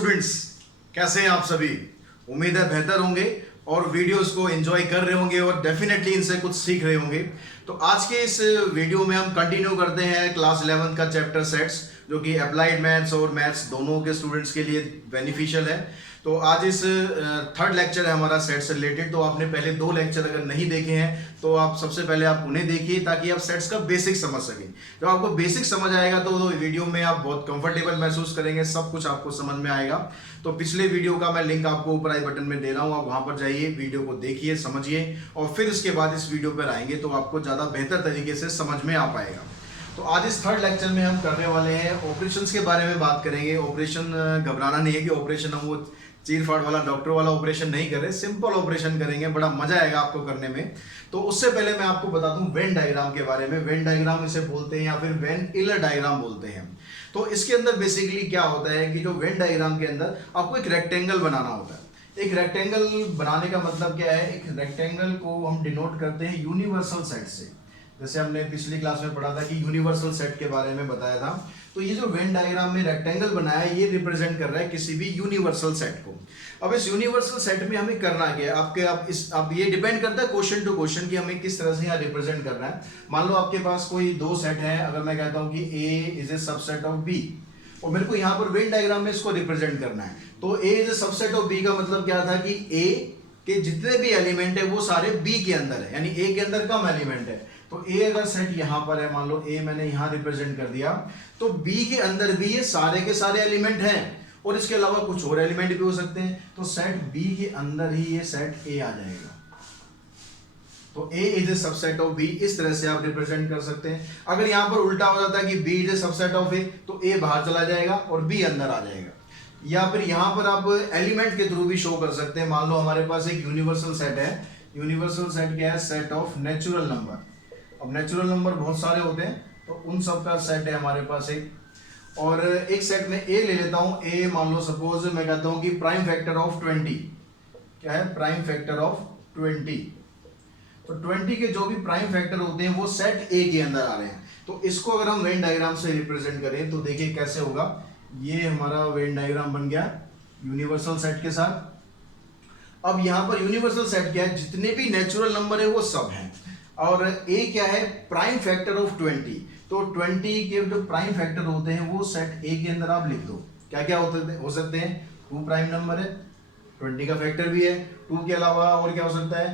Students, कैसे हैं आप सभी। उम्मीद है बेहतर होंगे और वीडियोस को एंजॉय कर रहे होंगे और डेफिनेटली इनसे कुछ सीख रहे होंगे। तो आज के इस वीडियो में हम कंटिन्यू करते हैं क्लास 11 का चैप्टर सेट्स, जो कि अप्लाइड मैथ्स और मैथ्स दोनों के स्टूडेंट्स के लिए बेनिफिशियल है। तो आज इस थर्ड लेक्चर है हमारा सेट से रिलेटेड। तो आपने पहले 2 लेक्चर अगर नहीं देखे हैं तो आप सबसे पहले आप उन्हें देखिए ताकि आप सेट्स का बेसिक समझ सकें। जब आपको बेसिक समझ आएगा तो वीडियो में आप बहुत कंफर्टेबल महसूस करेंगे, सब कुछ आपको समझ में आएगा। तो पिछले वीडियो का मैं लिंक आपको ऊपर आई बटन में दे रहा हूँ, आप वहां पर जाइए, वीडियो को देखिए, समझिए और फिर उसके बाद इस वीडियो पर आएंगे तो आपको ज़्यादा बेहतर तरीके से समझ में आ पाएगा। तो आज इस थर्ड लेक्चर में हम करने वाले हैं ऑपरेशंस के बारे में बात करेंगे। ऑपरेशन घबराना नहीं है कि ऑपरेशन हम वो चीर फाड़ वाला डॉक्टर वाला ऑपरेशन नहीं कर रहे, सिंपल ऑपरेशन करेंगे, बड़ा मजा आएगा आपको करने में। तो उससे पहले मैं आपको बता दूं वेन डायग्राम के बारे में। वेन डायग्राम इसे बोलते हैं या फिर वेन इलर डायग्राम बोलते हैं। तो इसके अंदर बेसिकली क्या होता है कि जो वेन डायग्राम के अंदर आपको एक रेक्टेंगल बनाना होता है। एक रेक्टेंगल बनाने का मतलब क्या है, एक रेक्टेंगल को हम डिनोट करते हैं यूनिवर्सल सेट से। जैसे हमने पिछली क्लास में पढ़ा था कि यूनिवर्सल सेट के बारे में बताया था। तो ये जो वेन डायग्राम में रेक्टेंगल बनाया है ये रिप्रेजेंट कर रहा है किसी भी यूनिवर्सल सेट को। अब इस यूनिवर्सल सेट में हमें करना क्या है, अब ये डिपेंड करता है क्वेश्चन टू क्वेश्चन कि हमें किस तरह से यहाँ रिप्रेजेंट करना है। मान लो आपके पास कोई 2 सेट है, अगर मैं कहता हूँ कि A is a subset of B और मेरे को यहाँ पर वेन डायग्राम में इसको रिप्रेजेंट करना है। तो A is a subset of B का मतलब क्या था कि A के जितने भी एलिमेंट है वो सारे B के अंदर है, यानी A के अंदर कम एलिमेंट है। तो A अगर सेट यहाँ पर है, मान लो A मैंने यहाँ रिप्रेजेंट कर दिया, तो B के अंदर भी ये सारे के सारे एलिमेंट हैं और इसके अलावा कुछ और एलिमेंट भी हो सकते हैं। तो सेट B के अंदर ही ये सेट A आ जाएगा। तो A is a subset of B, इस तरह से आप रिप्रेजेंट कर सकते हैं। अगर यहाँ पर उल्टा हो जाता है कि B is a subset of A, तो A बाहर चला जाएगा और B अंदर आ जाएगा। या फिर यहाँ पर आप एलिमेंट के थ्रू भी शो कर सकते हैं। मान लो हमारे पास एक यूनिवर्सल सेट है। यूनिवर्सल सेट क्या है, सेट ऑफ नेचुरल नंबर। अब नेचुरल नंबर बहुत सारे होते हैं तो उन सब का सेट है हमारे पास एक, और एक सेट में A ले लेता हूं। A मान लो सपोज मैं कहता हूं कि प्राइम फैक्टर ऑफ 20 क्या है, प्राइम फैक्टर ऑफ 20। तो 20 के जो भी प्राइम फैक्टर होते हैं वो सेट A के अंदर आ रहे हैं। तो इसको अगर हम वेन डायग्राम से रिप्रेजेंट करें तो देखिए कैसे होगा। ये हमारा वेन डायग्राम बन गया यूनिवर्सल सेट के साथ। अब यहां पर यूनिवर्सल सेट क्या है, जितने भी नेचुरल नंबर है वो सब हैं और A क्या है, प्राइम फैक्टर ऑफ 20। तो 20 के जो प्राइम फैक्टर होते हैं वो सेट A के अंदर आप लिख दो। क्या क्या हो सकते हैं, 2 प्राइम नंबर है, 20 का फैक्टर भी है, 2 के अलावा और क्या हो सकता है,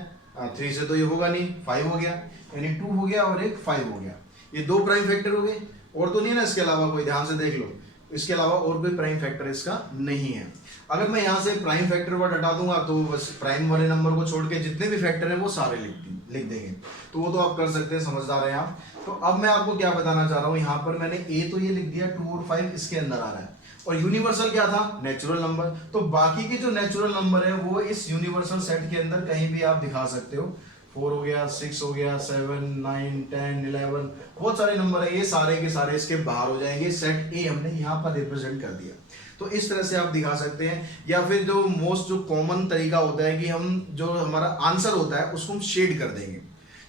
3 से तो ये होगा नहीं, 5 हो गया, यानी 2 हो गया और एक 5 हो गया। ये 2 प्राइम फैक्टर हो गए, और तो नहीं है ना इसके अलावा कोई, ध्यान से देख लो, इसके अलावा और कोई प्राइम फैक्टर इसका नहीं है। अगर मैं यहाँ से प्राइम फैक्टर वर्ड हटा दूंगा तो बस प्राइम वाले नंबर को छोड़ के जितने भी फैक्टर हैं वो सारे लिख देंगे। तो वो तो आप कर सकते हैं, समझदार हैं आप। तो अब मैं आपको क्या बताना चाह रहा हूँ, यहाँ पर मैंने A तो ये लिख दिया, 2 और 5 इसके अंदर आ रहा है और यूनिवर्सल क्या था, नेचुरल नंबर। तो बाकी के जो नेचुरल नंबर है वो इस यूनिवर्सल सेट के अंदर कहीं भी आप दिखा सकते हो। 4 हो गया, 6 हो गया, 7, 9, 10, 11, बहुत सारे नंबर है, ये सारे के सारे इसके बाहर हो जाएंगे। सेट A हमने यहाँ पर रिप्रेजेंट कर दिया। तो इस तरह से आप दिखा सकते हैं। या फिर जो मोस्ट जो कॉमन तरीका होता है कि हम जो हमारा आंसर होता है उसको हम शेड कर देंगे।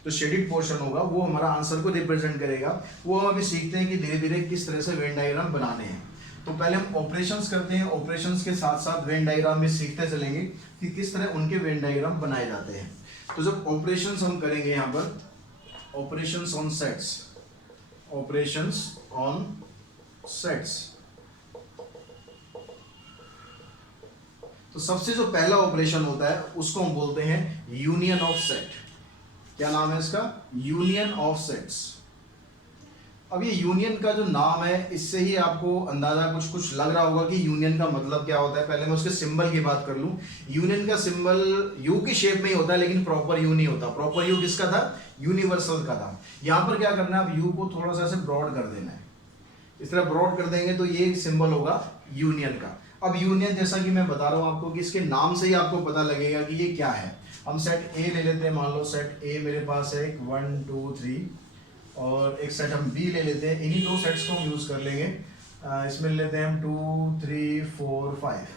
जो शेडेड पोर्शन होगा वो हमारा आंसर को रिप्रेजेंट करेगा। वो हम अभी सीखते हैं कि धीरे धीरे किस तरह से वेन डायग्राम बनाने हैं। तो पहले हम ऑपरेशंस करते हैं, ऑपरेशंस के साथ साथ वेन डायग्राम भी सीखते चलेंगे कि किस तरह उनके वेन डायग्राम बनाए जाते हैं। तो जब ऑपरेशंस हम करेंगे यहाँ पर, operations on sets, operations on sets, तो सबसे जो पहला ऑपरेशन होता है उसको हम बोलते हैं यूनियन ऑफ सेट। क्या नाम है इसका, यूनियन ऑफ सेट्स। अब ये यूनियन का जो नाम है इससे ही आपको अंदाजा कुछ कुछ लग रहा होगा कि यूनियन का मतलब क्या होता है। पहले मैं उसके सिंबल की बात कर लूं। यूनियन का सिंबल यू की शेप में ही होता है, लेकिन प्रॉपर यू नहीं होता। प्रॉपर यू किसका था, यूनिवर्सल का था। यहां पर क्या करना है, अब यू को थोड़ा सा ऐसे ब्रॉड कर देना है। इस तरह ब्रॉड कर देंगे तो ये सिंबल होगा यूनियन का। अब यूनियन जैसा कि मैं बता रहा हूं आपको कि इसके नाम से ही आपको पता लगेगा कि ये क्या है। हम सेट A ले लेते हैं, मान लो सेट A मेरे पास है 1, 2, 3, और एक सेट हम B ले लेते हैं। इन्हीं 2 सेट्स को हम यूज कर लेंगे। इसमें ले लेते हैं हम 2, 3, 4, 5,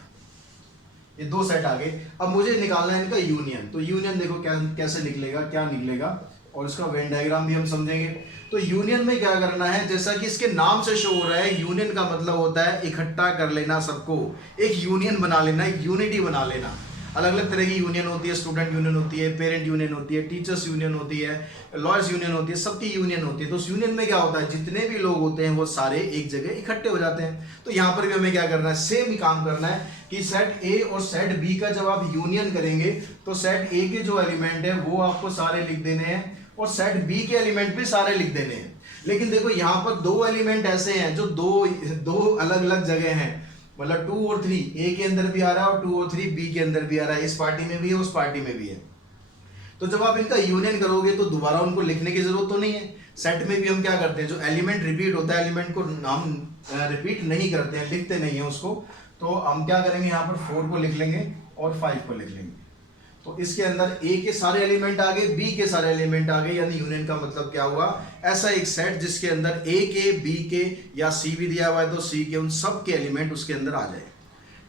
ये 2 सेट आ गए। अब मुझे निकालना है इनका यूनियन। तो यूनियन देखो कैसे निकलेगा, क्या निकलेगा, और इसका वेन डायग्राम भी हम समझेंगे। तो यूनियन में क्या करना है, जैसा कि इसके नाम से शो हो रहा है, यूनियन का मतलब होता है इकट्ठा कर लेना सबको, एक यूनियन बना लेना, एक यूनिटी बना लेना। अलग अलग तरह की यूनियन होती है, स्टूडेंट यूनियन होती है, पेरेंट यूनियन होती है, टीचर्स यूनियन होती है, लॉयर्स यूनियन होती है, सबकी यूनियन होती है। तो उस यूनियन में क्या होता है, जितने भी लोग होते हैं वो सारे एक जगह इकट्ठे हो जाते हैं। तो यहाँ पर भी हमें क्या करना है, सेम ही काम करना है कि सेट ए और सेट बी का जब आप यूनियन करेंगे तो सेट ए के जो एलिमेंट है वो आपको सारे लिख देने हैं और सेट बी के एलिमेंट भी सारे लिख देने हैं। लेकिन देखो यहाँ पर दो एलिमेंट ऐसे हैं जो दो अलग अलग जगह हैं, मतलब 2 और 3 ए के अंदर भी आ रहा है और 2 और 3 बी के अंदर भी आ रहा है, इस पार्टी में भी है उस पार्टी में भी है। तो जब आप इनका यूनियन करोगे तो दोबारा उनको लिखने की जरूरत तो नहीं है। सेट में भी हम क्या करते हैं, जो एलिमेंट रिपीट होता है एलिमेंट को हम रिपीट नहीं करते हैं, लिखते नहीं है उसको। तो हम क्या करेंगे, यहाँ पर 4 को लिख लेंगे और 5 को लिख लेंगे। तो इसके अंदर ए के सारे एलिमेंट आ गए, बी के सारे एलिमेंट आ गए, यानी यूनियन का मतलब क्या हुआ, ऐसा एक सेट जिसके अंदर ए के, बी के या सी भी दिया हुआ है तो सी के, उन सब के एलिमेंट उसके अंदर आ जाए।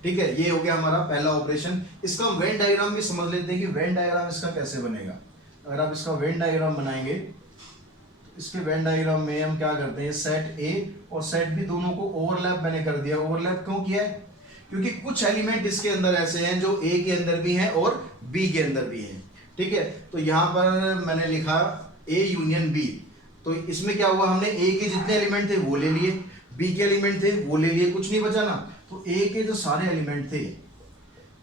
ठीक है, ये हो गया हमारा पहला ऑपरेशन। इसका हम वेन डायग्राम भी समझ लेते हैं कि वेन डायग्राम इसका कैसे बनेगा। अगर आप इसका वेन डायग्राम बनाएंगे तो इसके वेन डायग्राम में हम क्या करते हैं, सेट ए और सेट बी दोनों को ओवरलैप मैंने कर दिया। ओवरलैप क्यों किया है, क्योंकि कुछ एलिमेंट इसके अंदर ऐसे हैं जो ए के अंदर भी हैं और बी के अंदर भी हैं। ठीक है, तो यहाँ पर मैंने लिखा ए यूनियन बी। तो इसमें क्या हुआ, हमने ए के जितने एलिमेंट थे वो ले लिए, बी के एलिमेंट थे वो ले लिए, कुछ नहीं बचा ना। तो ए के जो सारे एलिमेंट थे,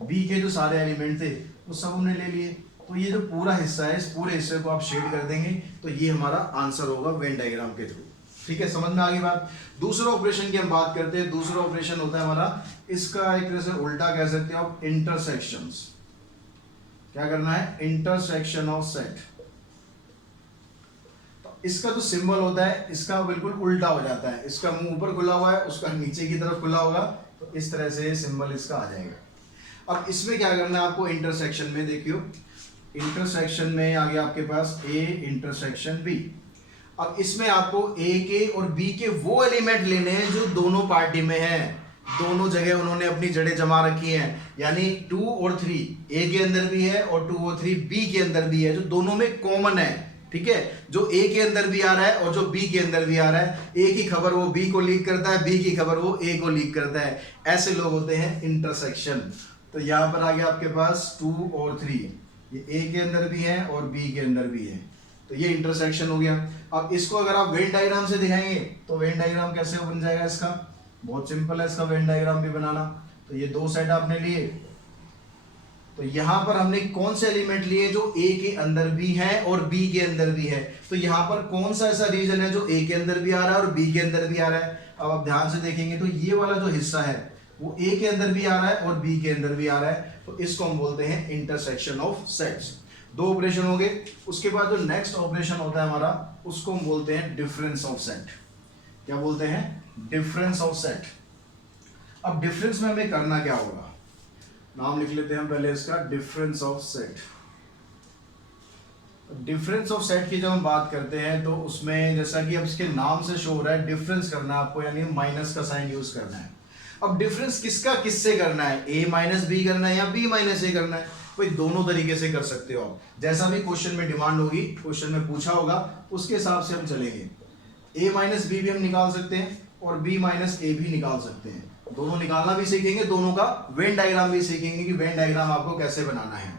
बी के जो सारे एलिमेंट थे वो सब हमने ले लिए। तो ये जो पूरा हिस्सा है, इस पूरे हिस्से को आप शेड कर देंगे तो ये हमारा आंसर होगा वेन डायग्राम के थ्रू। ठीक है, समझ में आ गई बात। दूसरा ऑपरेशन की हम बात करते हैं। दूसरा ऑपरेशन होता है हमारा, इसका एक तरह से उल्टा कह सकते हो आप, इंटरसेक्शंस। क्या करना है, इंटरसेक्शन ऑफ सेट। तो इसका जो सिंबल होता है इसका बिल्कुल उल्टा हो जाता है, इसका मुंह ऊपर खुला हुआ है, उसका नीचे की तरफ खुला होगा, तो इस तरह से सिंबल इसका आ जाएगा। अब इसमें क्या करना है आपको, इंटरसेक्शन में देखियो, इंटरसेक्शन में आ गया आपके पास ए इंटरसेक्शन बी। अब इसमें आपको ए के और बी के वो एलिमेंट लेने हैं जो दोनों पार्टी में हैं, दोनों जगह उन्होंने अपनी जड़ें जमा रखी हैं, यानी 2 और 3 ए के अंदर भी है और 2 और 3 बी के अंदर भी है, जो दोनों में कॉमन है। ठीक है, जो ए के अंदर भी आ रहा है और जो बी के अंदर भी आ रहा है, ए की खबर वो बी को लीक करता है, बी की खबर वो ए को लीक करता है, ऐसे लोग होते हैं इंटरसेक्शन। तो यहाँ पर आ गया आपके पास 2 और 3, ये ए के अंदर भी है और बी के अंदर भी है, तो ये इंटरसेक्शन हो गया। अब इसको अगर आप वेन डायग्राम से दिखाएंगे तो वेन डायग्राम कैसे बन जाएगा इसका, बहुत सिंपल है इसका वेन डायग्राम भी बनाना। तो ये दो सेट आपने लिए, तो यहां पर हमने कौन से एलिमेंट लिए जो ए के अंदर भी हैं और बी के अंदर भी है। तो यहां पर कौन सा ऐसा रीजन है जो ए के अंदर भी आ रहा है और बी के अंदर भी आ रहा है। अब आप ध्यान से देखेंगे तो ये वाला जो हिस्सा है वो ए के अंदर भी आ रहा है और बी के अंदर भी आ रहा है, तो इसको हम बोलते हैं इंटरसेक्शन ऑफ सेट्स। दो ऑपरेशन हो गए। उसके बाद जो नेक्स्ट ऑपरेशन होता है हमारा, उसको हम बोलते हैं डिफरेंस ऑफ सेट। क्या बोलते हैं, डिफरेंस ऑफ सेट। अब डिफरेंस में हमें करना क्या होगा, नाम लिख लेते हैं हम पहले इसका, difference of set. Difference of set की जब हम बात करते हैं तो उसमें जैसा कि अब इसके नाम से शो हो रहा है, डिफरेंस करना है आपको, यानी माइनस का साइन यूज करना है। अब डिफरेंस किसका किससे करना है, ए माइनस बी करना है या बी माइनस ए करना है, कोई दोनों तरीके से कर सकते हो आप, जैसा भी क्वेश्चन में डिमांड होगी, क्वेश्चन में पूछा होगा उसके हिसाब से हम चलेंगे। ए माइनस बी भी हम निकाल सकते हैं और बी माइनस ए भी निकाल सकते हैं, दोनों निकालना भी सीखेंगे, दोनों का वेन डायग्राम भी सीखेंगे कि वेन डायग्राम आपको कैसे बनाना है।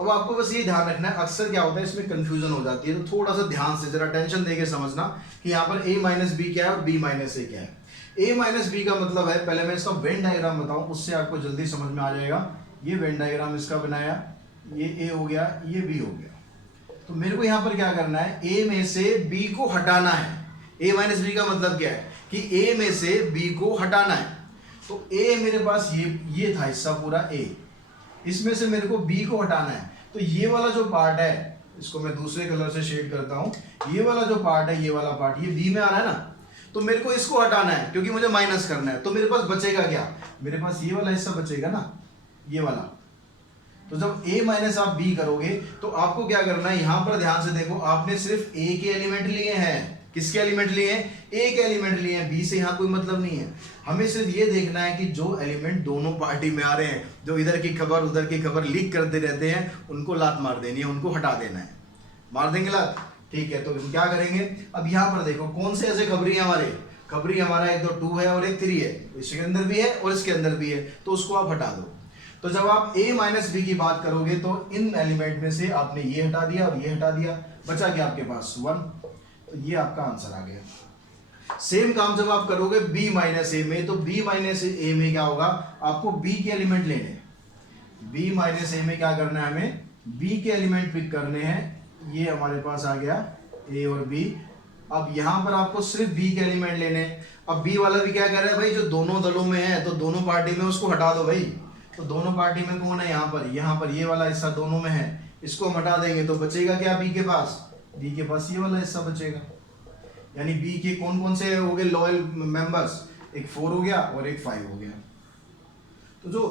अब आपको बस ये ध्यान रखना है, अक्सर क्या होता है इसमें कंफ्यूजन हो जाती है, तो थोड़ा सा ध्यान से जरा टेंशन देके समझना कि यहाँ पर ए माइनस बी क्या है और बी माइनस ए क्या है। ए माइनस बी का मतलब है, पहले मैं इसका वेन डायग्राम बताऊं उससे आपको जल्दी समझ में आ जाएगा। ये वेन डायग्राम इसका बनाया, ये ए हो गया, ये बी हो गया। तो मेरे को यहाँ पर क्या करना है, ए में से बी को हटाना है। ए माइनस बी का मतलब क्या है कि ए में से बी को हटाना है। तो ए मेरे पास ये था हिस्सा पूरा ए, इसमें से मेरे को बी को हटाना है। तो ये वाला जो पार्ट है, इसको मैं दूसरे कलर से शेड करता हूं, ये वाला जो पार्ट है, ये वाला पार्ट, ये बी में आ रहा है ना, तो मेरे को इसको हटाना है क्योंकि मुझे माइनस करना है। तो मेरे पास बचेगा क्या, मेरे पास ये वाला हिस्सा बचेगा ना, ये वाला। तो जब a माइनस आप b करोगे तो आपको क्या करना है, यहां पर ध्यान से देखो, आपने सिर्फ a के एलिमेंट लिए हैं। किसके एलिमेंट लिए हैं, a के एलिमेंट लिए हैं, b से यहां कोई मतलब नहीं है। हमें सिर्फ ये देखना है कि जो एलिमेंट दोनों पार्टी में आ रहे हैं, जो इधर की खबर उधर की खबर लीक करते रहते हैं, उनको लात मार देनी है, उनको हटा देना है। मार देंगे लात, ठीक है, तो हम क्या करेंगे, अब यहाँ पर देखो कौन से ऐसे खबरी है हमारे, खबरी हमारा एक तो 2 है और एक 3 है, इसके अंदर भी है और इसके अंदर भी है, तो उसको आप हटा दो। तो जब आप a माइनस बी की बात करोगे तो इन एलिमेंट में से आपने ये हटा दिया और ये हटा दिया, बचा क्या आपके पास 1, तो ये आपका आंसर आ गया। सेम काम जब आप करोगे b माइनस ए में, तो b माइनस ए में क्या होगा, आपको b के एलिमेंट लेने, b माइनस ए में क्या करना है, हमें b के एलिमेंट पिक करने हैं। ये हमारे पास आ गया a और b। अब यहां पर आपको सिर्फ b के एलिमेंट लेने हैं। अब b वाला भी क्या कर रहा है भाई, जो दोनों दलों में है तो दोनों पार्टी में उसको हटा दो भाई। तो दोनों पार्टी में कौन है, यहाँ पर ये वाला हिस्सा दोनों में है, इसको हम हटा देंगे तो बचेगा क्या b के पास, b के पास ये वाला हिस्सा बचेगा। यानी b के कौन कौन से हो गए लॉयल मेंबर्स, एक 4 हो गया और एक 5 हो गया। तो जो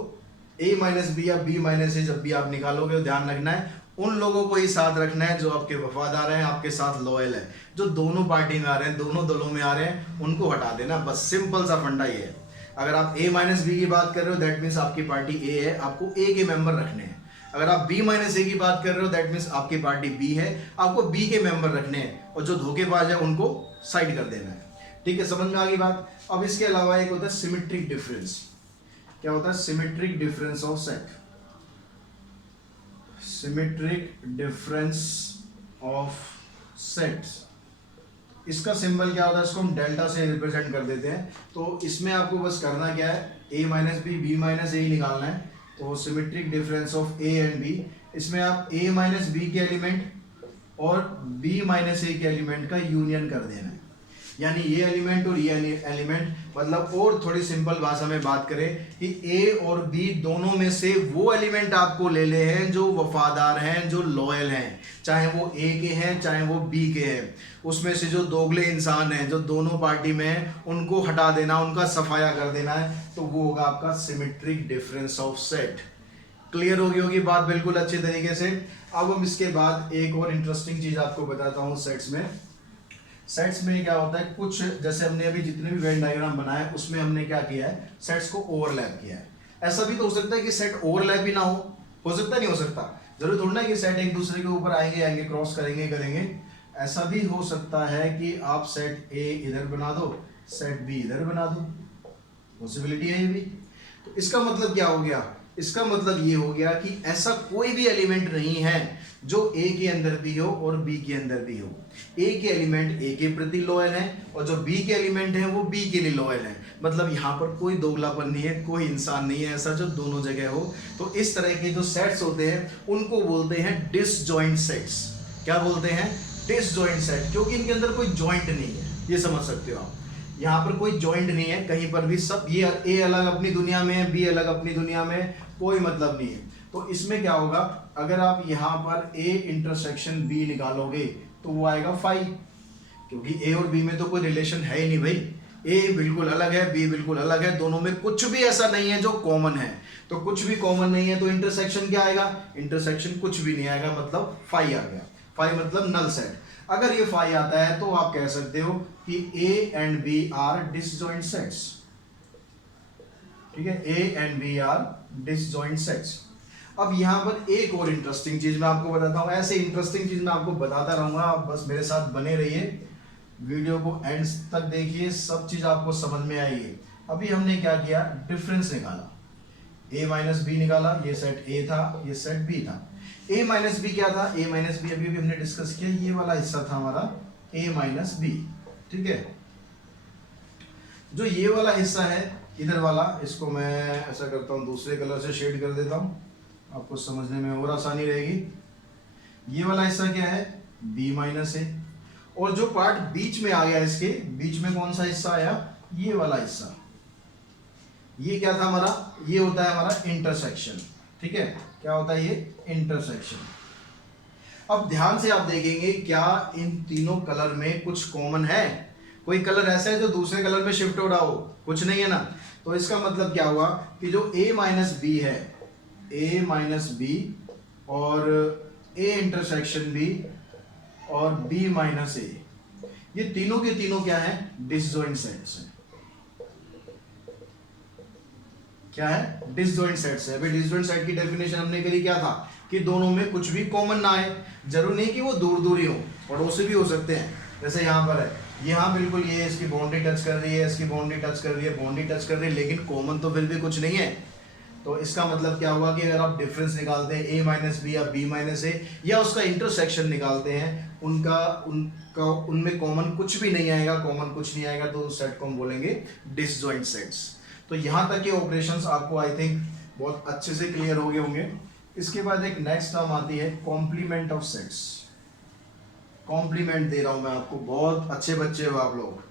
a माइनस बी या b माइनस ए जब भी आप निकालोगे तो ध्यान रखना है उन लोगों को ही साथ रखना है जो आपके वफादार हैं, आपके साथ लॉयल है। जो दोनों पार्टी में आ रहे हैं, दोनों दलों में आ रहे हैं, उनको हटा देना, बस सिंपल सा फंडा ये है। अगर आप a माइनस बी की बात कर रहे हो दैट मीन्स आपकी पार्टी a है, आपको a के मेंबर रखने हैं। अगर आप b माइनस ए की बात कर रहे हो दैट मीन्स आपकी पार्टी b है, आपको b के मेंबर रखने हैं और जो धोखेबाज है उनको साइड कर देना है। ठीक है, समझ में आ गई बात। अब इसके अलावा एक होता है सिमेट्रिक डिफरेंस। क्या होता है, symmetric difference of set, symmetric difference of sets. इसका सिंबल क्या होता है, इसको हम डेल्टा से रिप्रेजेंट कर देते हैं। तो इसमें आपको बस करना क्या है, a minus B, B minus A ही निकालना है। तो symmetric difference of a and b, इसमें आप a माइनस बी के एलिमेंट और b माइनस ए के एलिमेंट का यूनियन कर देना है। यानी ये एलिमेंट और ये एलिमेंट, मतलब और थोड़ी सिंपल भाषा में बात करें कि a और b दोनों में से वो एलिमेंट आपको ले ले हैं जो वफादार हैं, जो लॉयल हैं, चाहे वो a के हैं चाहे वो b के हैं। उसमें से जो दोगले इंसान हैं, जो दोनों पार्टी में हैं, उनको हटा देना, उनका सफाया कर देना है। तो वो होगा आपका symmetric difference of set. Clear हो गई होगी बात बिल्कुल अच्छे तरीके से। अब हम इसके बाद एक और इंटरेस्टिंग चीज आपको बताता हूँ सेट्स में। सेट्स में क्या होता है, कुछ जैसे हमने अभी जितने भी वेन डायग्राम बनाए उसमें हमने क्या किया है, सेट्स को ओवरलैप किया है। ऐसा भी तो हो सकता है कि सेट ओवरलैप ही ना हो सकता नहीं हो सकता, जरूर थोड़ा ना कि सेट एक दूसरे के ऊपर आएंगे क्रॉस करेंगे। ऐसा भी हो सकता है कि आप सेट ए इधर बना दो, सेट बी इधर बना दो, पॉसिबिलिटी है ये भी। तो इसका मतलब क्या हो गया, इसका मतलब ये हो गया कि ऐसा कोई भी एलिमेंट नहीं है जो A के अंदर भी हो और B के अंदर भी हो। A के एलिमेंट A के प्रति लॉयल है और जो B के एलिमेंट है वो B के लिए लॉयल है। मतलब यहाँ पर कोई दोगलापन नहीं है, कोई इंसान नहीं है ऐसा जो दोनों जगह हो। तो इस तरह के जो सेट्स होते हैं उनको बोलते हैं डिसजॉइंट सेट्स। क्या बोलते हैं, डिसजॉइंट सेट, क्योंकि इनके अंदर कोई जॉइंट नहीं है। ये समझ सकते हो आप, यहाँ पर कोई जॉइंट नहीं है कहीं पर भी, सब ये A अलग अपनी दुनिया में है, B अलग अपनी दुनिया में, कोई मतलब नहीं है। तो इसमें क्या होगा, अगर आप यहाँ पर A इंटरसेक्शन B निकालोगे तो वो आएगा 5, क्योंकि A और B में तो कोई रिलेशन है ही नहीं भाई। A बिल्कुल अलग है, B बिल्कुल अलग है, दोनों में कुछ भी ऐसा नहीं है जो कॉमन है। तो कुछ भी कॉमन नहीं है तो इंटरसेक्शन क्या आएगा, इंटरसेक्शन कुछ भी नहीं आएगा, मतलब 5 आ गया। 5 मतलब नल सेट। अगर ये 5 आता है तो आप कह सकते हो कि A and B are disjoint sets. ठीक है, A and B are disjoint sets. अब यहाँ पर एक और इंटरेस्टिंग चीज मैं आपको बताता हूँ। ऐसे इंटरेस्टिंग चीज मैं आपको बताता रहूंगा, आप बस मेरे साथ बने रहिए, वीडियो को एंड तक देखिए, सब चीज आपको समझ में आएगी। अभी हमने क्या किया, डिफरेंस निकाला, A माइनस बी निकाला, ये सेट A था, ये सेट B था। A माइनस बी क्या था, A माइनस बी अभी भी हमने डिस्कस किया, ये वाला हिस्सा था हमारा A माइनस बी। ठीक है, जो ये वाला हिस्सा है इधर वाला, इसको मैं ऐसा करता हूँ दूसरे कलर से शेड कर देता हूँ, आपको समझने में और आसानी रहेगी। ये वाला हिस्सा क्या है, B माइनस ए, और जो पार्ट बीच में आ गया, इसके बीच में कौन सा हिस्सा आया, ये वाला हिस्सा, ये क्या था हमारा, ये होता है हमारा इंटरसेक्शन। ठीक है, क्या होता है ये, इंटरसेक्शन। अब ध्यान से आप देखेंगे क्या इन तीनों कलर में कुछ कॉमन है, कोई कलर ऐसा है जो दूसरे कलर में शिफ्ट हो रहा हो, कुछ नहीं है ना। तो इसका मतलब क्या हुआ कि जो A माइनस बी है, A माइनस बी और A इंटरसेक्शन B और B माइनस ए, ये तीनों के तीनों क्या है, डिसजॉइंट सेट्स हैं। क्या है, डिसजॉइंट सेट्स है। अभी डिसजॉइंट सेट की डेफिनेशन हमने करी क्या था, कि दोनों में कुछ भी कॉमन ना आए। जरूरी नहीं कि वो दूर दूर ही हो, पड़ोसी भी हो सकते हैं। जैसे यहाँ पर है, यहाँ बिल्कुल ये इसकी बाउंड्री टच कर रही है, इसकी बाउंड्री टच कर रही है, बाउंड्री टच कर रही है, लेकिन कॉमन तो फिर भी कुछ नहीं है। तो इसका मतलब क्या हुआ कि अगर आप डिफरेंस निकालते हैं a माइनस बी या b माइनस ए, या उसका इंटरसेक्शन निकालते हैं, उनमें कॉमन कुछ भी नहीं आएगा, कॉमन कुछ नहीं आएगा, तो उस सेट को हम बोलेंगे डिसजॉइंट सेट्स। तो यहाँ तक के ऑपरेशंस आपको आई थिंक बहुत अच्छे से क्लियर हो गए होंगे। इसके बाद एक नेक्स्ट टर्म आती है कॉम्प्लीमेंट ऑफ सेट्स। कॉम्प्लीमेंट दे रहा हूं मैं आपको, बहुत अच्छे बच्चे हो आप लोग,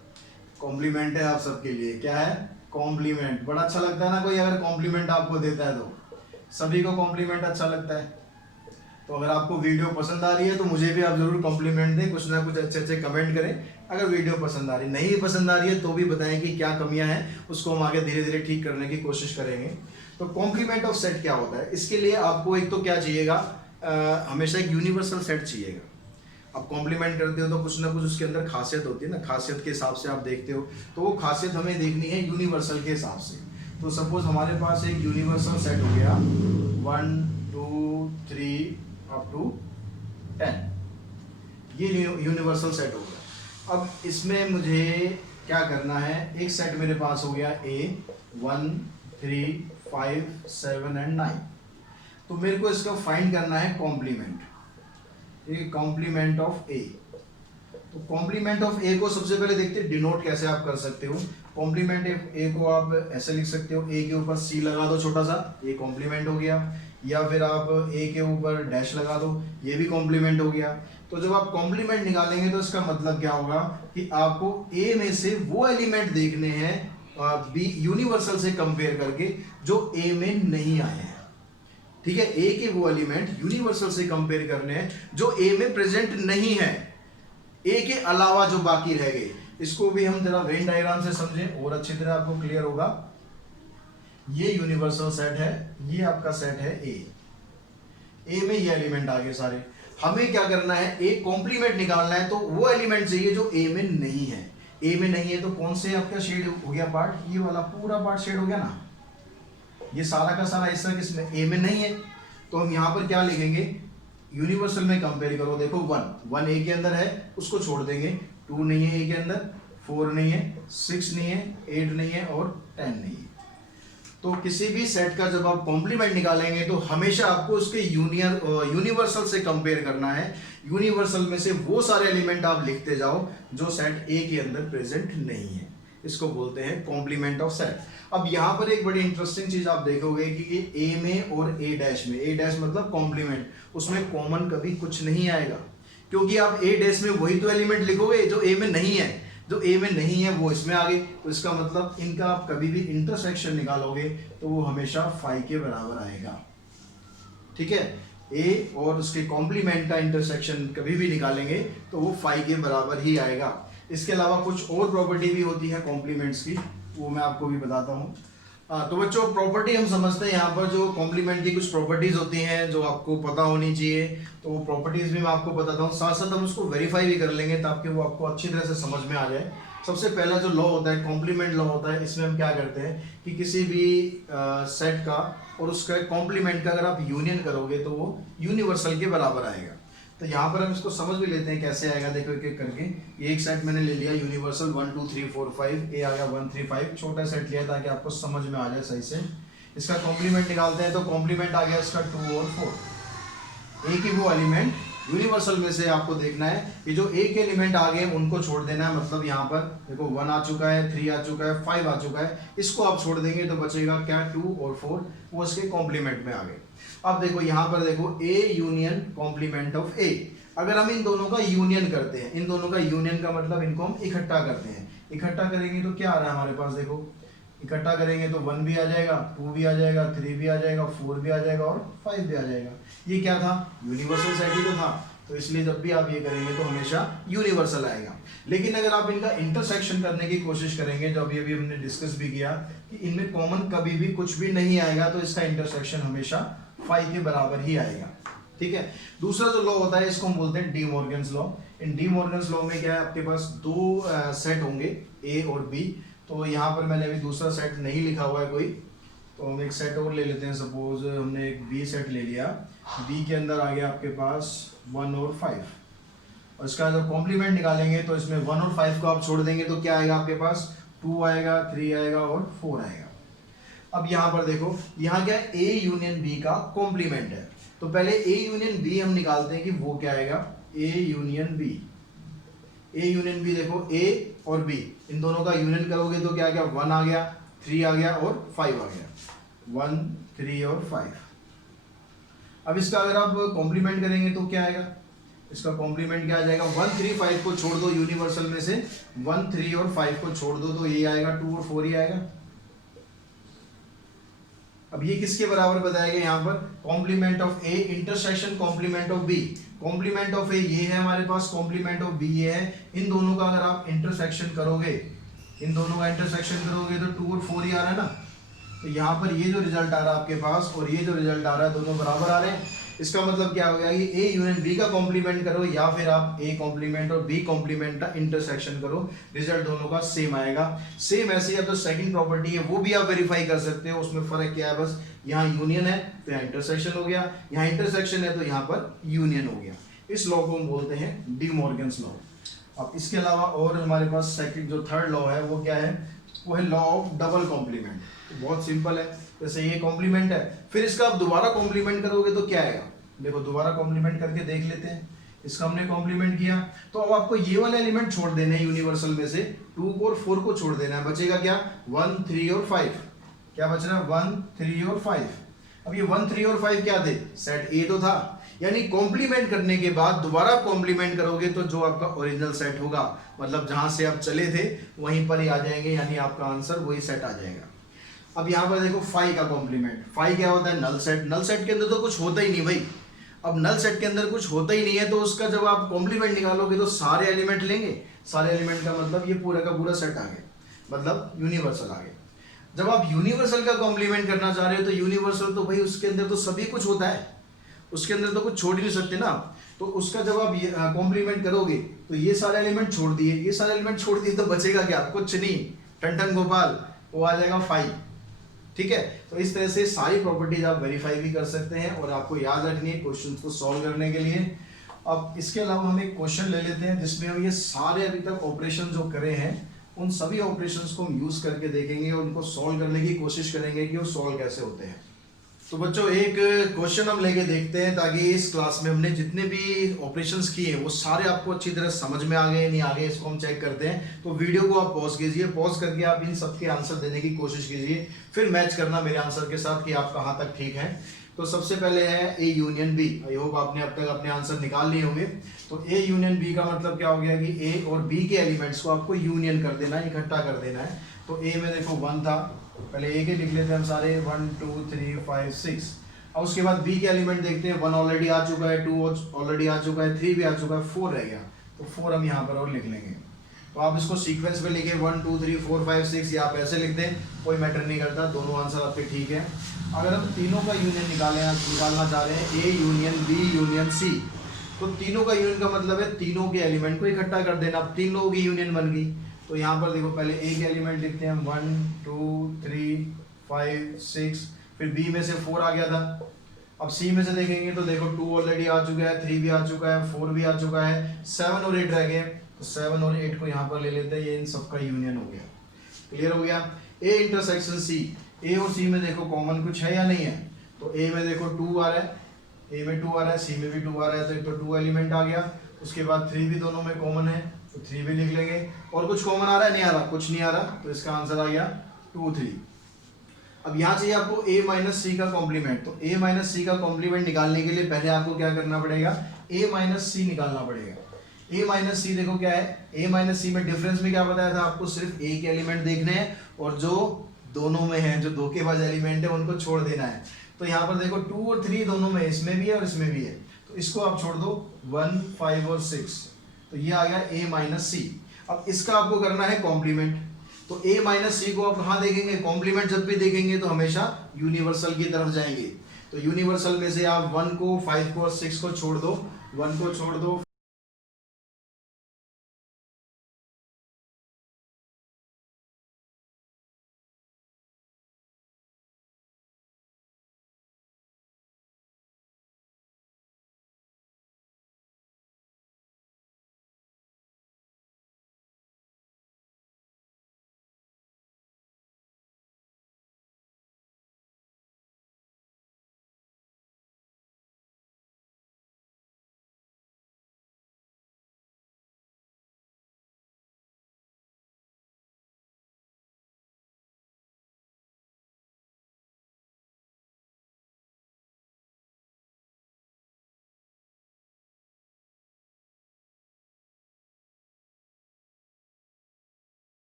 कॉम्प्लीमेंट है आप सबके लिए। क्या है? कॉम्प्लीमेंट। बड़ा अच्छा लगता है ना कोई अगर कॉम्प्लीमेंट आपको देता है, तो सभी को कॉम्प्लीमेंट अच्छा लगता है। तो अगर आपको वीडियो पसंद आ रही है तो मुझे भी आप जरूर कॉम्प्लीमेंट दें, कुछ ना कुछ अच्छे अच्छे कमेंट करें। अगर वीडियो पसंद आ रही, नहीं पसंद आ रही है तो भी बताएं कि क्या कमियां हैं, उसको हम आगे धीरे धीरे ठीक करने की कोशिश करेंगे। तो कॉम्प्लीमेंट ऑफ सेट क्या होता है? इसके लिए आपको एक तो क्या चाहिएगा, हमेशा एक यूनिवर्सल सेट चाहिएगा। आप कॉम्प्लीमेंट करते हो तो कुछ ना कुछ उसके अंदर खासियत होती है ना, खासियत के हिसाब से आप देखते हो, तो वो खासियत हमें देखनी है यूनिवर्सल के हिसाब से। तो सपोज हमारे पास एक यूनिवर्सल सेट हो गया 1 2 3 अप टू 10, ये यूनिवर्सल सेट हो गया। अब इसमें मुझे क्या करना है, एक सेट मेरे पास हो गया A 1 3 5 7 एंड 9। तो मेरे को इसका फाइंड करना है कॉम्प्लीमेंट, कॉम्प्लीमेंट ऑफ ए। तो कॉम्प्लीमेंट ऑफ ए को सबसे पहले देखते हैं डिनोट कैसे आप कर सकते हो। कॉम्प्लीमेंट ए को आप ऐसे लिख सकते हो, ए के ऊपर सी लगा दो छोटा सा, ये कॉम्प्लीमेंट हो गया, या फिर आप ए के ऊपर डैश लगा दो, ये भी कॉम्प्लीमेंट हो गया। तो जब आप कॉम्प्लीमेंट निकालेंगे तो इसका मतलब क्या होगा कि आपको ए में से वो एलिमेंट देखने हैं बी यूनिवर्सल से कंपेयर करके जो ए में नहीं आए हैं। ठीक है, ए के वो एलिमेंट यूनिवर्सल से कंपेयर करने हैं जो ए में प्रेजेंट नहीं है, ए के अलावा जो बाकी रह गए। इसको भी हम जरा वेन डायग्राम से समझें और अच्छी तरह आपको क्लियर होगा। ये यूनिवर्सल सेट है, ये आपका सेट है ए में ये एलिमेंट आ गए सारे। हमें क्या करना है, एक कॉम्प्लीमेंट निकालना है, तो वो एलिमेंट चाहिए जो ए में नहीं है। ए में नहीं है तो कौन से आपका शेड हो गया पार्ट, ये वाला पूरा पार्ट शेड हो गया ना, ये सारा का सारा हिस्सा किसमें, ए में नहीं है। तो हम यहाँ पर क्या लिखेंगे, यूनिवर्सल में कंपेयर करो, देखो 1 ए के अंदर है, उसको छोड़ देंगे, 2 नहीं है ए के अंदर, 4 नहीं है, 6 नहीं है, 8 नहीं है और 10 नहीं है। तो किसी भी सेट का जब आप कॉम्प्लीमेंट निकालेंगे तो हमेशा आपको उसके यूनिवर्सल से कंपेयर करना है। यूनिवर्सल में से वो सारे एलिमेंट आप लिखते जाओ जो सेट ए के अंदर प्रेजेंट नहीं है, इसको बोलते हैं कॉम्प्लीमेंट ऑफ सेट। अब यहाँ पर एक बड़ी इंटरेस्टिंग चीज आप देखोगे कि ए में और ए डैश में, ए डैश मतलब कॉम्प्लीमेंट, उसमें कॉमन कभी कुछ नहीं आएगा, क्योंकि आप ए डैश में वही तो एलिमेंट लिखोगे जो ए में नहीं है, जो ए में नहीं है वो इसमें आ गए। तो इसका मतलब इनका आप कभी भी इंटरसेक्शन निकालोगे तो वो हमेशा 5 के बराबर आएगा। ठीक है, ए और उसके कॉम्प्लीमेंट का इंटरसेक्शन कभी भी निकालेंगे तो वो 5 के बराबर ही आएगा। इसके अलावा कुछ और प्रॉपर्टी भी होती है कॉम्प्लीमेंट्स की, वो मैं आपको भी बताता हूँ। तो बच्चों प्रॉपर्टी हम समझते हैं यहाँ पर, जो कॉम्प्लीमेंट की कुछ प्रॉपर्टीज होती हैं जो आपको पता होनी चाहिए, तो वो प्रॉपर्टीज भी मैं आपको बताता हूँ, साथ साथ हम उसको वेरीफाई भी कर लेंगे ताकि वो आपको अच्छी तरह से समझ में आ जाए। सबसे पहला जो लॉ होता है, कॉम्प्लीमेंट लॉ होता है, इसमें हम क्या करते हैं कि किसी भी सेट का और उसका कॉम्प्लीमेंट का अगर आप यूनियन करोगे तो वो यूनिवर्सल के बराबर आएगा। तो यहाँ पर हम इसको समझ भी लेते हैं कैसे आएगा, देखो एक एक करके। ये एक सेट मैंने ले लिया यूनिवर्सल 1 2 3 4 5, ए आ गया 1 3 5, छोटा सेट लिया ताकि आपको समझ में आ जाए सही से। इसका कॉम्प्लीमेंट निकालते हैं तो कॉम्प्लीमेंट आ गया इसका 2 और 4। ए की वो एलिमेंट यूनिवर्सल में से आपको देखना है कि जो ए के एलिमेंट आ गए उनको छोड़ देना है। मतलब यहाँ पर देखो 1 आ चुका है, 3 आ चुका है, 5 आ चुका है, इसको आप छोड़ देंगे तो बचेगा क्या, 2 और 4, वो इसके कॉम्प्लीमेंट में आ गए। अब देखो यहाँ पर देखो ए यूनियन कॉम्प्लीमेंट ऑफ ए, अगर हम इन दोनों का यूनियन करते हैं, इन दोनों का यूनियन का मतलब इनको हम इकट्ठा करते हैं। इकट्ठा करेंगे तो क्या आ रहा है हमारे पास, देखो इकट्ठा करेंगे तो 1 भी आ जाएगा, 2 भी आ जाएगा, 3 भी आ जाएगा, 4 भी आ जाएगा और 5 भी आ जाएगा। ये क्या था, यूनिवर्सल सेट ही तो था, तो इसलिए जब भी आप ये करेंगे तो हमेशा यूनिवर्सल आएगा। लेकिन अगर आप इनका इंटरसेक्शन करने की कोशिश करेंगे, जो अभी हमने डिस्कस भी किया कि इनमें कॉमन कभी भी कुछ भी नहीं आएगा, तो इसका इंटरसेक्शन हमेशा 5 के बराबर ही आएगा। ठीक है, दूसरा जो लॉ होता है इसको हम बोलते हैं डी मॉर्गन्स लॉ। इन डी मॉर्गन्स लॉ में क्या है, आपके पास 2 सेट होंगे ए और बी। तो यहाँ पर मैंने अभी दूसरा सेट नहीं लिखा हुआ है कोई, तो हम एक सेट और ले लेते हैं। सपोज हमने एक बी सेट ले लिया, बी के अंदर आ गया आपके पास 1 और 5, और इसका जब कॉम्प्लीमेंट निकालेंगे तो इसमें 1 और 5 को आप छोड़ देंगे तो क्या आएगा आपके पास, 2 आएगा, 3 आएगा और 4 आएगा। अब यहाँ पर देखो, यहाँ क्या है, ए यूनियन बी का कॉम्प्लीमेंट है, तो पहले ए यूनियन बी हम निकालते हैं कि वो क्या आएगा, A union B. A union B देखो, ए और बी इन दोनों का यूनियन करोगे तो क्या आ गया, 1 आ गया, 3 आ गया और 5 आ गया, 1 3 और 5। अब इसका अगर आप कॉम्प्लीमेंट करेंगे तो क्या आएगा, इसका कॉम्प्लीमेंट क्या आ जाएगा, 1 3 5 को छोड़ दो यूनिवर्सल में से, 1 3 और 5 को छोड़ दो तो ये आएगा 2 और 4 ही आएगा। अब ये किसके बराबर बताया गया यहाँ पर, complement of A intersection complement of B. Complement of A ये है हमारे पास, कॉम्प्लीमेंट ऑफ बी ये है। इन दोनों का अगर आप इंटरसेक्शन करोगे, इन दोनों का इंटरसेक्शन करोगे तो 2 और 4 ही आ रहा है ना। तो यहाँ पर ये जो रिजल्ट आ रहा है आपके पास और ये जो रिजल्ट आ रहा है दोनों बराबर आ रहे हैं। इसका मतलब क्या हो गया कि ए यूनियन बी का कॉम्प्लीमेंट करो या फिर आप ए कॉम्प्लीमेंट और बी कॉम्प्लीमेंट का इंटरसेक्शन करो, रिजल्ट दोनों का सेम आएगा। सेम ऐसे ही अब जो सेकंड प्रॉपर्टी है वो भी आप वेरीफाई कर सकते हो। उसमें फर्क क्या है, बस यहाँ यूनियन है तो यहाँ इंटरसेक्शन हो गया, यहाँ इंटरसेक्शन है तो यहाँ पर यूनियन हो गया। इस लॉ को हम बोलते हैं डी मॉर्गन्स लॉ। अब इसके अलावा और हमारे पास सेकंड जो थर्ड लॉ है वो क्या है, वो है लॉ ऑफ डबल कॉम्प्लीमेंट। बहुत सिंपल है, जैसे ये कॉम्प्लीमेंट है, फिर इसका आप दोबारा कॉम्प्लीमेंट करोगे तो क्या आएगा, देखो दोबारा कॉम्प्लीमेंट करके देख लेते हैं। इसका हमने कॉम्प्लीमेंट किया तो अब आपको ये वाले एलिमेंट छोड़ देने हैं यूनिवर्सल में से, 2 और 4 को छोड़ देना है, बचेगा क्या, 1 3 और 5। क्या बच रहा है, 1 3 और 5। अब ये 1 3 और 5 क्या थे, सेट ए तो था, यानी कॉम्प्लीमेंट करने के बाद दोबारा कॉम्प्लीमेंट करोगे तो जो आपका ओरिजिनल सेट होगा, मतलब जहां से आप चले थे वहीं पर ही आ जाएंगे, यानी आपका आंसर वही सेट आ जाएगा। अब यहाँ पर देखो फाइव का कॉम्प्लीमेंट, फाइव क्या होता है, नल सेट। नल सेट के अंदर तो कुछ होता ही नहीं भाई। अब नल सेट के अंदर कुछ होता ही नहीं है तो उसका जब आप कॉम्प्लीमेंट निकालोगे तो सारे एलिमेंट लेंगे। सारे एलिमेंट का मतलब ये पूरा का पूरा सेट आ गया, मतलब यूनिवर्सल आ गया। जब आप यूनिवर्सल का कॉम्प्लीमेंट करना चाह रहे हो तो यूनिवर्सल तो भाई उसके अंदर तो सभी कुछ होता है, उसके अंदर तो कुछ छोड़ ही नहीं सकते ना। तो उसका जब आप कॉम्प्लीमेंट करोगे तो ये सारे एलिमेंट छोड़ दिए, ये सारे एलिमेंट छोड़ दिए तो बचेगा क्या, कुछ नहीं, टन गोपाल, वो आ जाएगा 5। ठीक है, तो इस तरह से सारी प्रॉपर्टीज आप वेरीफाई भी कर सकते हैं और आपको याद रखनी है क्वेश्चन को सॉल्व करने के लिए। अब इसके अलावा हम एक क्वेश्चन ले लेते हैं जिसमें हम ये सारे अभी तक ऑपरेशन जो करे हैं उन सभी ऑपरेशंस को हम यूज करके देखेंगे और उनको सॉल्व करने की कोशिश करेंगे कि वो सॉल्व कैसे होते हैं। तो बच्चों एक क्वेश्चन हम लेके देखते हैं ताकि इस क्लास में हमने जितने भी ऑपरेशंस किए हैं वो सारे आपको अच्छी तरह समझ में आ गए नहीं आ गए, इसको हम चेक करते हैं। तो वीडियो को आप पॉज कीजिए, पॉज करके आप इन सब के आंसर देने की कोशिश कीजिए, फिर मैच करना मेरे आंसर के साथ कि आप कहाँ तक ठीक हैं। तो सबसे पहले है A union B. I hope आपने अब तक अपने आंसर निकाल लिए होंगे। तो ए यूनियन बी का मतलब क्या हो गया कि ए और बी के एलिमेंट्स को आपको यूनियन कर देना है, इकट्ठा कर देना है। तो ए में देखो 1 था, पहले ए के लिख लेते हैं हम सारे, 1 2 3 5 6। और उसके बाद बी के एलिमेंट देखते हैं, 1 ऑलरेडी आ चुका है, 2 ऑलरेडी आ चुका है, 3 भी आ चुका है, 4 रह गया। तो 4 हम यहाँ पर और लिख लेंगे। तो आप इसको सीक्वेंस में लिखे 1 2 3 4 5 6, या आप ऐसे लिख दें, कोई मैटर नहीं करता, दोनों आंसर आपके ठीक है। अगर हम तीनों का यूनियन निकालना चाह रहे हैं, A union B union C, तो तीनों का यूनियन का मतलब है तीनों के एलिमेंट को इकट्ठा कर देना। अब 3 लोगों की यूनियन बन गई। तो यहाँ पर देखो पहले ए के एलिमेंट लिखते हैं, 1 2 3 5 6, फिर बी में से 4 आ गया था। अब सी में से देखेंगे तो देखो 2 ऑलरेडी आ चुका है, 3 भी आ चुका है, 4 भी आ चुका है, 7 और 8 रह गए। तो 7 और 8 को यहाँ पर ले लेते हैं, ये इन सबका यूनियन हो गया। क्लियर हो गया। ए इंटरसेक्शन सी, ए और सी में देखो कॉमन कुछ है या नहीं है। तो ए में देखो 2 आ रहा है, ए में 2 आ रहा है, सी में भी 2 आ रहा है, तो एक तो 2 एलिमेंट आ गया। उसके बाद 3 भी दोनों में कॉमन है, तो 3 भी लिख लेंगे। और कुछ कॉमन आ रहा है, नहीं आ रहा, कुछ नहीं आ रहा, तो इसका आंसर आ गया 2 3। अब यहाँ चाहिए आपको a माइनस सी का कॉम्प्लीमेंट। तो a माइनस सी का कॉम्प्लीमेंट निकालने के लिए पहले आपको क्या करना पड़ेगा, a माइनस सी निकालना पड़ेगा। a माइनस सी देखो क्या है, a माइनस सी में डिफरेंस में क्या बताया था आपको, सिर्फ a के एलिमेंट देखने हैं और जो दोनों में है, जो धोखेबाज एलिमेंट है उनको छोड़ देना है। तो यहाँ पर देखो 2 और 3 दोनों में, इसमें भी है और इसमें भी है, तो इसको आप छोड़ दो, 1 5 और 6, तो ये आ गया a माइनस सी। अब इसका आपको करना है कॉम्प्लीमेंट। तो a माइनस सी को आप कहाँ देखेंगे, कॉम्प्लीमेंट जब भी देखेंगे तो हमेशा यूनिवर्सल की तरफ जाएंगे। तो यूनिवर्सल में से आप 1 को 5 को और 6 को छोड़ दो, 1 को छोड़ दो,